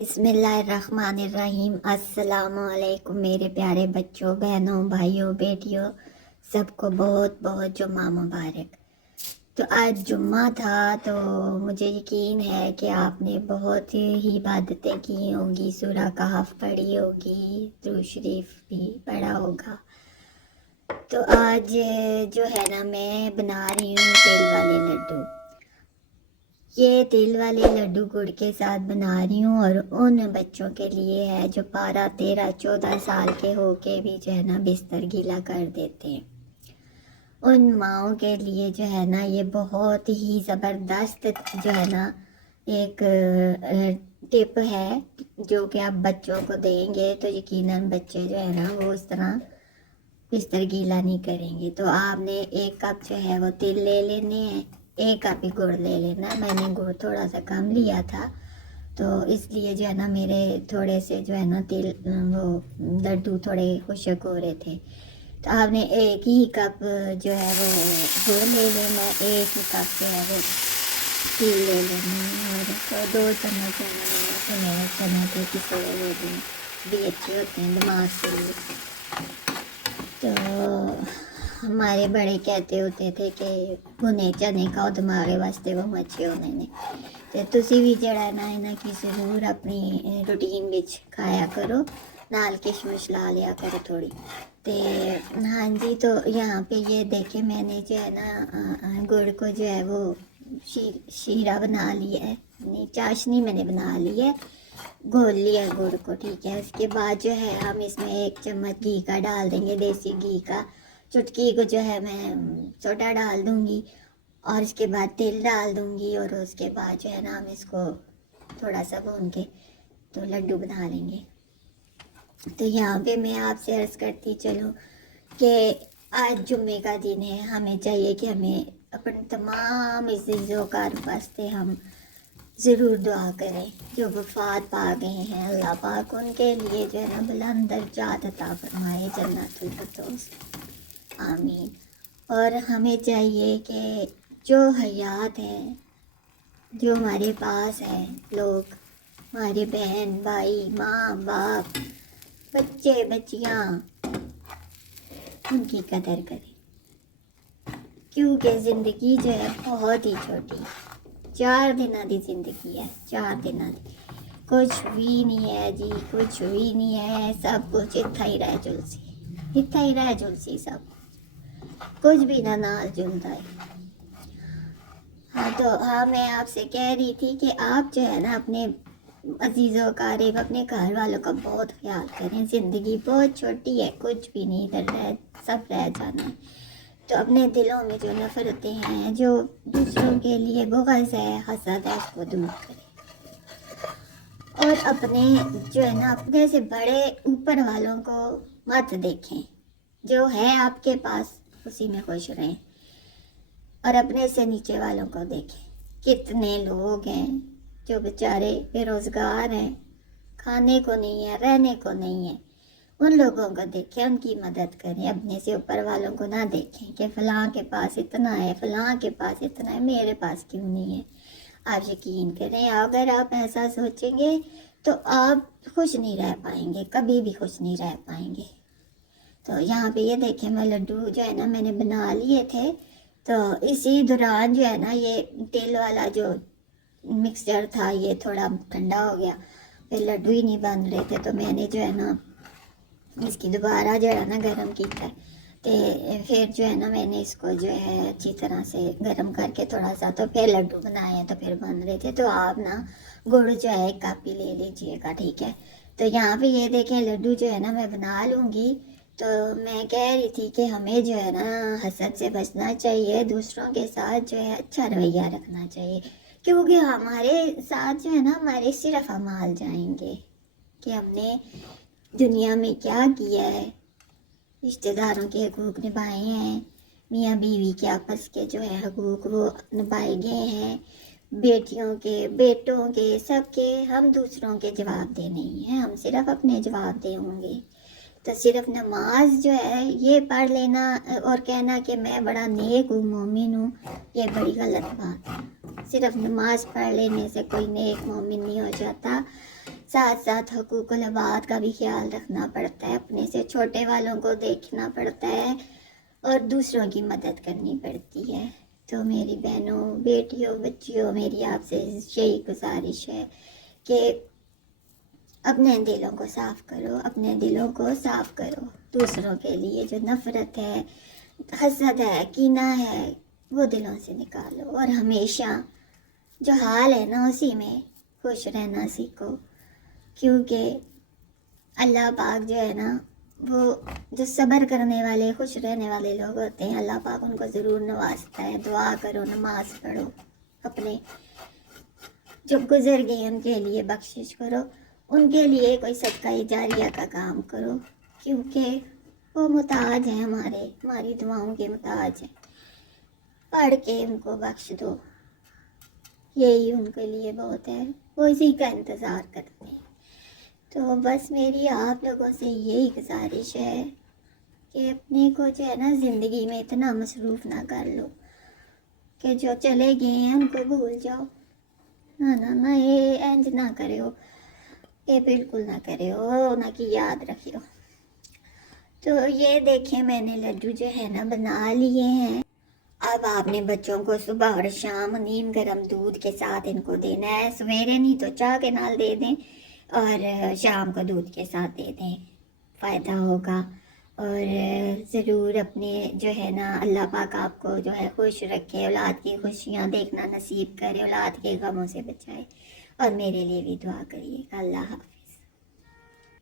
बिस्मिल्लाहिर्रहमानिर्रहीम। अस्सलाम वालेकुम मेरे प्यारे बच्चों, बहनों, भाइयों, बेटियों, सबको बहुत बहुत जुम्मा मुबारक। तो आज जुम्मा था, तो मुझे यकीन है कि आपने बहुत ही इबादतें की होंगी, सूरह कहफ पढ़ी होगी, दुरूद शरीफ भी पढ़ा होगा। तो आज जो है ना, मैं बना रही हूँ तिल वाले लड्डू। ये तिल वाले लड्डू गुड़ के साथ बना रही हूँ और उन बच्चों के लिए है जो 12, 13, 14 साल के होके भी जो है ना बिस्तर गीला कर देते हैं। उन माँओं के लिए जो है ना ये बहुत ही ज़बरदस्त जो है ना एक टिप है, जो कि आप बच्चों को देंगे तो यकीनन बच्चे जो है ना वो उस तरह बिस्तर गीला नहीं करेंगे। तो आपने 1 कप जो है वो तिल ले लेने हैं, 1 कप ही गुड़ ले लेना। मैंने गुड़ थोड़ा सा कम लिया था, तो इसलिए जो है ना मेरे थोड़े से जो है ना तिल वो लड्डू थोड़े खुशक हो रहे थे। तो आपने 1 ही कप जो है वो गुड़ ले लेना, 1 ही कप जो है वो तिल ले लेना, और तो 2 चम्मच जो है ना मेरे चना के पिसे हुए भी अच्छे होते हैं दिमाग के लिए। तो हमारे बड़े कहते होते थे कि भुने चने खाओ दिमागे वास्ते वो अच्छे होने ने। तो तुसी भी जड़ा ना इन्हां की ज़रूर अपनी रूटीन विच खाया करो, नाल किशमिश ला लिया करो थोड़ी। तो हाँ जी, तो यहाँ पे ये देखे मैंने जो है ना गुड़ को जो है वो शीरा बना लिया है, नहीं चाशनी मैंने बना ली है, घोल लिया गुड़ को, ठीक है। उसके बाद जो है हम इसमें 1 चम्मच घी का डाल देंगे, देसी घी का। चुटकी को जो है मैं सोडा डाल दूंगी, और इसके बाद तिल डाल दूंगी, और उसके बाद जो है ना हम इसको थोड़ा सा भून के तो लड्डू बना लेंगे। तो यहाँ पे मैं आपसे अर्ज़ करती चलूँ कि आज जुम्मे का दिन है, हमें चाहिए कि हमें अपने तमाम इज़्ज़ो कार वास्ते हम ज़रूर दुआ करें। जो वफ़ात पा गए हैं, अल्लाह पाक उनके लिए जो है ना बुलंद दर्जात अता फरमाए, जन्नतुल फिरदौस, आमीन। और हमें चाहिए कि जो हयात हैं, जो हमारे पास हैं लोग, हमारे बहन भाई, माँ बाप, बच्चे बच्चियाँ, उनकी कदर करें, क्योंकि ज़िंदगी जो है बहुत ही छोटी, 4 दिना की ज़िंदगी है, 4 दिना की, कुछ भी नहीं है जी, कुछ भी नहीं है, सब कुछ इतना ही रह जुलसी, इतना ही रह जुलसी, सब कुछ भी ना नाल जुलता है। हाँ, तो हाँ मैं आपसे कह रही थी कि आप जो है ना अपने अजीज़ों कारीब, अपने घर वालों का बहुत ख्याल करें। ज़िंदगी बहुत छोटी है, कुछ भी नहीं इधर रह, सब रह जाना है। तो अपने दिलों में जो नफ़रतें हैं, जो दूसरों के लिए बुग़्ज़ है, हसद है, उसको दूर करें। और अपने जो है ना अपने से बड़े ऊपर वालों को मत देखें, जो है आपके पास उसी में खुश रहें, और अपने से नीचे वालों को देखें। कितने लोग हैं जो बेचारे बेरोज़गार हैं, खाने को नहीं है, रहने को नहीं है, उन लोगों को देखें, उनकी मदद करें। अपने से ऊपर वालों को ना देखें कि फ़लाँ के पास इतना है, फ़लाँ के पास इतना है, मेरे पास क्यों नहीं है। आप यकीन करें, अगर आप ऐसा सोचेंगे तो आप खुश नहीं रह पाएंगे, कभी भी खुश नहीं रह पाएंगे। तो यहाँ पे ये देखें, मैं लड्डू जो है ना मैंने बना लिए थे, तो इसी दौरान जो है ना ये तेल वाला जो मिक्सचर था ये थोड़ा ठंडा हो गया, फिर लड्डू ही नहीं बन रहे थे, तो मैंने जो है ना इसकी दोबारा जो है ना गर्म किया, तो फिर जो है ना मैंने इसको जो है अच्छी तरह से गर्म करके थोड़ा सा तो फिर लड्डू बनाए हैं, तो फिर बन रहे थे। तो आप ना गुड़ जो है 1 कप ही ले लीजिएगा, ठीक है। तो यहाँ पे ये देखें लड्डू जो है ना मैं बना लूँगी। तो मैं कह रही थी कि हमें जो है ना हसद से बचना चाहिए, दूसरों के साथ जो है अच्छा रवैया रखना चाहिए, क्योंकि हमारे साथ जो है ना हमारे सिर्फ अमाल जाएंगे कि हमने दुनिया में क्या किया है, रिश्तेदारों के हकूक़ निभाए हैं, मियाँ बीवी के आपस के जो है हकूक़ वो निभाए गए हैं, बेटियों के, बेटों के, सबके हम दूसरों के जवाब दे नहीं हैं, हम सिर्फ अपने जवाब दे होंगे। तो सिर्फ नमाज जो है ये पढ़ लेना और कहना कि मैं बड़ा नेक हूँ, मोमिन हूँ, ये बड़ी गलत बात है। सिर्फ नमाज पढ़ लेने से कोई नेक मोमिन नहीं हो जाता। ساتھ ساتھ حقوق العباد کا بھی خیال رکھنا پڑتا ہے، اپنے سے چھوٹے والوں کو دیکھنا پڑتا ہے اور دوسروں کی مدد کرنی پڑتی ہے۔ تو میری بہنوں، بیٹیوں، بچیوں، میری آپ سے یہی گزارش ہے کہ اپنے دلوں کو صاف کرو، اپنے دلوں کو صاف کرو۔ دوسروں کے لیے جو نفرت ہے، حسد ہے، کینہ ہے، وہ دلوں سے نکالو، اور ہمیشہ جو حال ہے نا اسی میں خوش رہنا سیکھو، کیونکہ اللہ پاک جو ہے نا، وہ جو صبر کرنے والے، خوش رہنے والے لوگ ہوتے ہیں، اللہ پاک ان کو ضرور نوازتا ہے۔ دعا کرو، نماز پڑھو، اپنے جو گزر گئے ان کے لیے بخشش کرو، ان کے لیے کوئی صدقہ جاریہ کا کام کرو، کیونکہ وہ محتاج ہیں، ہماری دعاؤں کے محتاج ہیں۔ پڑھ کے ان کو بخش دو، یہی ان کے لیے بہت ہے، وہ اسی کا انتظار کرتے ہیں۔ تو بس میری آپ لوگوں سے یہی گزارش ہے کہ اپنے کو جو ہے نا زندگی میں اتنا مصروف نہ کر لو کہ جو چلے گئے ہیں ان کو بھول جاؤ۔ نہ یہ انج نہ کرے ہو، یہ بالکل نہ کرے ہو، نہ کہ یاد رکھے ہو۔ تو یہ دیکھیں میں نے لڈو جو ہے نا بنا لیے ہیں۔ اب آپ نے بچوں کو صبح اور شام نیم گرم دودھ کے ساتھ ان کو دینا ہے، سویرے نہیں تو چائے کے نال دے دیں اور شام کو دودھ کے ساتھ دے دیں، فائدہ ہوگا۔ اور ضرور اپنے جو ہے نا اللہ پاک آپ کو جو ہے خوش رکھے، اولاد کی خوشیاں دیکھنا نصیب کرے، اولاد کے غموں سے بچائے، اور میرے لیے بھی دعا کریے گا۔ اللہ حافظ۔